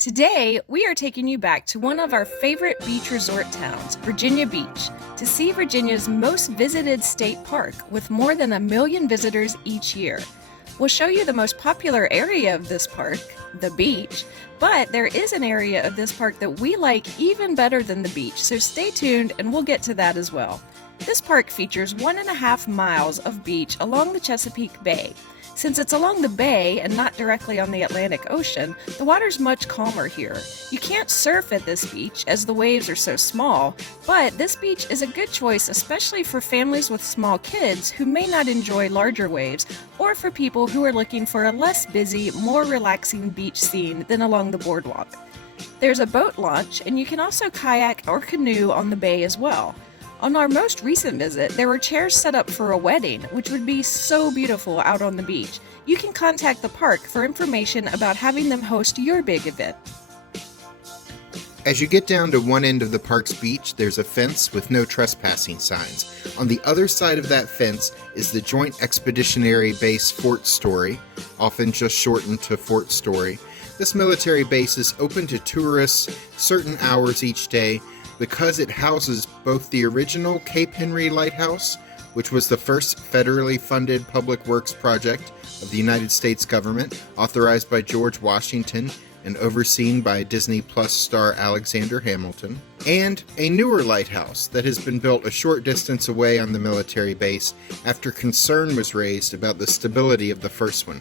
Today, we are taking you back to one of our favorite beach resort towns, Virginia Beach, to see Virginia's most visited state park with more than 1 million visitors each year. We'll show you the most popular area of this park, the beach, but there is an area of this park that we like even better than the beach, so stay tuned and we'll get to that as well. This park features 1.5 miles of beach along the Chesapeake Bay. Since it's along the bay and not directly on the Atlantic Ocean, the water's much calmer here. You can't surf at this beach as the waves are so small, but this beach is a good choice especially for families with small kids who may not enjoy larger waves, or for people who are looking for a less busy, more relaxing beach scene than along the boardwalk. There's a boat launch, and you can also kayak or canoe on the bay as well. On our most recent visit, there were chairs set up for a wedding, which would be so beautiful out on the beach. You can contact the park for information about having them host your big event. As you get down to one end of the park's beach, there's a fence with no trespassing signs. On the other side of that fence is the Joint Expeditionary Base Fort Story, often just shortened to Fort Story. This military base is open to tourists certain hours each day, because it houses both the original Cape Henry Lighthouse, which was the first federally funded public works project of the United States government, authorized by George Washington and overseen by Disney Plus star Alexander Hamilton, and a newer lighthouse that has been built a short distance away on the military base after concern was raised about the stability of the first one.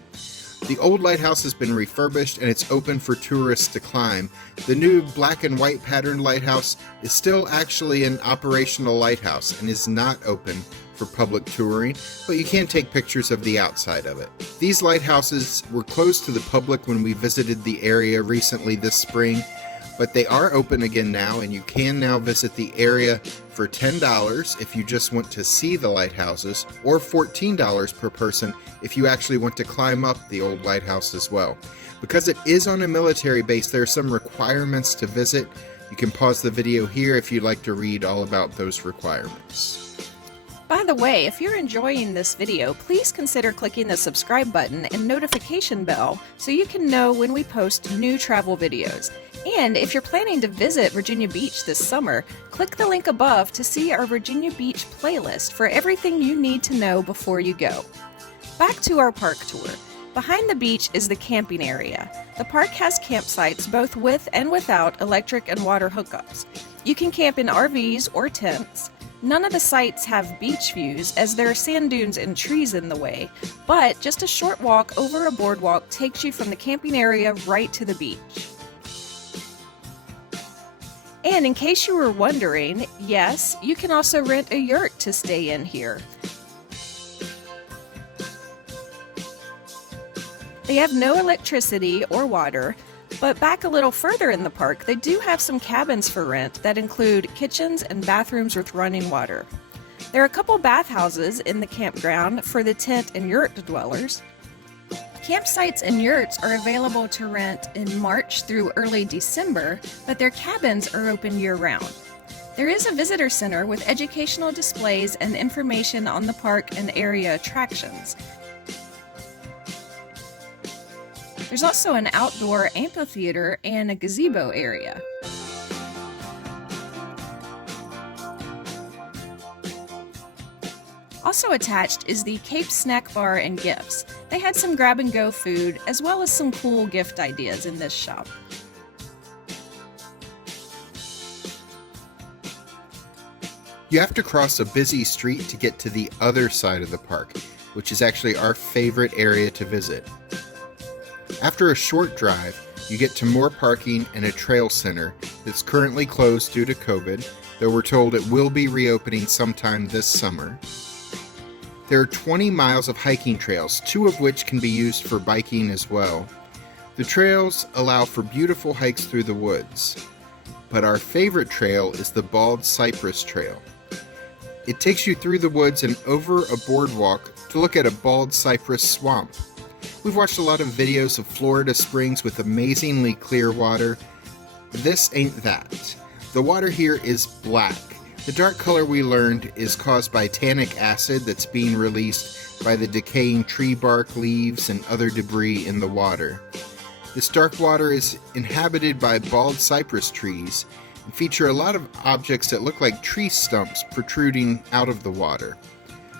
The old lighthouse has been refurbished and it's open for tourists to climb. The new black and white patterned lighthouse is still actually an operational lighthouse and is not open for public touring, but you can take pictures of the outside of it. These lighthouses were closed to the public when we visited the area recently this spring, but they are open again now, and you can now visit the area for $10 if you just want to see the lighthouses, or $14 per person if you actually want to climb up the old lighthouse as well. Because it is on a military base, there are some requirements to visit. You can pause the video here if you'd like to read all about those requirements. By the way, if you're enjoying this video, please consider clicking the subscribe button and notification bell so you can know when we post new travel videos. And if you're planning to visit Virginia Beach this summer, click the link above to see our Virginia Beach playlist for everything you need to know before you go. Back to our park tour. Behind the beach is the camping area. The park has campsites both with and without electric and water hookups. You can camp in RVs or tents. None of the sites have beach views as there are sand dunes and trees in the way, but just a short walk over a boardwalk takes you from the camping area right to the beach. And in case you were wondering, yes, you can also rent a yurt to stay in here. They have no electricity or water, but back a little further in the park, they do have some cabins for rent that include kitchens and bathrooms with running water. There are a couple bathhouses in the campground for the tent and yurt dwellers. Campsites and yurts are available to rent in March through early December, but their cabins are open year-round. There is a visitor center with educational displays and information on the park and area attractions. There's also an outdoor amphitheater and a gazebo area. Also attached is the Cape Snack Bar and Gifts. They had some grab-and-go food as well as some cool gift ideas in this shop. You have to cross a busy street to get to the other side of the park, which is actually our favorite area to visit. After a short drive, you get to more parking and a trail center that's currently closed due to COVID, though we're told it will be reopening sometime this summer. There are 20 miles of hiking trails, 2 of which can be used for biking as well. The trails allow for beautiful hikes through the woods, but our favorite trail is the Bald Cypress Trail. It takes you through the woods and over a boardwalk to look at a bald cypress swamp. We've watched a lot of videos of Florida springs with amazingly clear water. This ain't that. The water here is black. The dark color, we learned, is caused by tannic acid that's being released by the decaying tree bark, leaves, and other debris in the water. This dark water is inhabited by bald cypress trees and feature a lot of objects that look like tree stumps protruding out of the water.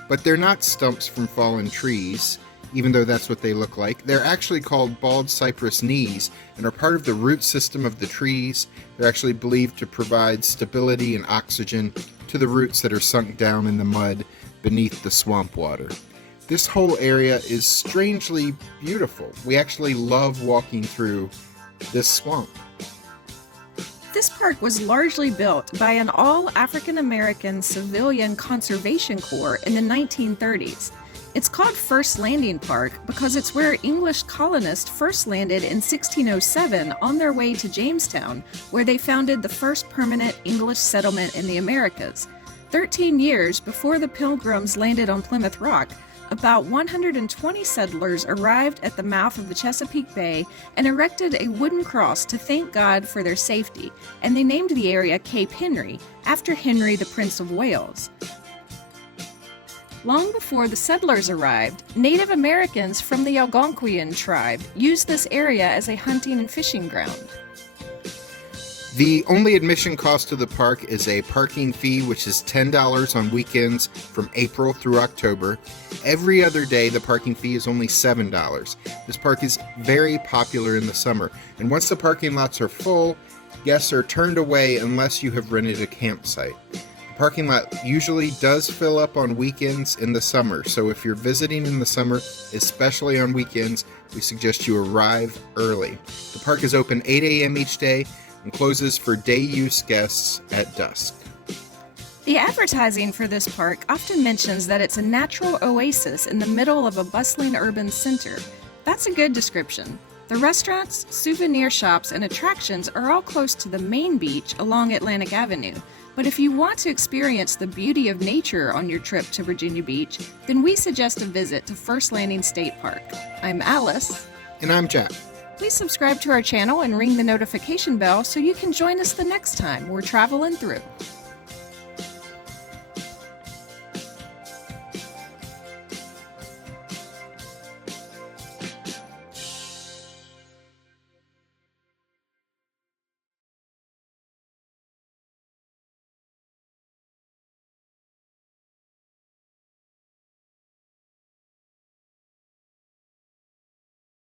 But they're not stumps from fallen trees, even though that's what they look like. They're actually called bald cypress knees and are part of the root system of the trees. They're actually believed to provide stability and oxygen to the roots that are sunk down in the mud beneath the swamp water. This whole area is strangely beautiful. We actually love walking through this swamp. This park was largely built by an all-African-American civilian conservation corps in the 1930s. It's called First Landing Park because it's where English colonists first landed in 1607 on their way to Jamestown, where they founded the first permanent English settlement in the Americas. 13 years before the Pilgrims landed on Plymouth Rock, about 120 settlers arrived at the mouth of the Chesapeake Bay and erected a wooden cross to thank God for their safety, and they named the area Cape Henry, after Henry, the Prince of Wales. Long before the settlers arrived, Native Americans from the Algonquian tribe used this area as a hunting and fishing ground. The only admission cost to the park is a parking fee, which is $10 on weekends from April through October. Every other day, the parking fee is only $7. This park is very popular in the summer, and once the parking lots are full, guests are turned away unless you have rented a campsite. The parking lot usually does fill up on weekends in the summer, so if you're visiting in the summer, especially on weekends, we suggest you arrive early. The park is open 8 a.m. each day and closes for day-use guests at dusk. The advertising for this park often mentions that it's a natural oasis in the middle of a bustling urban center. That's a good description. The restaurants, souvenir shops, and attractions are all close to the main beach along Atlantic Avenue. But if you want to experience the beauty of nature on your trip to Virginia Beach, then we suggest a visit to First Landing State Park. I'm Alice. And I'm Jack. Please subscribe to our channel and ring the notification bell so you can join us the next time we're traveling through.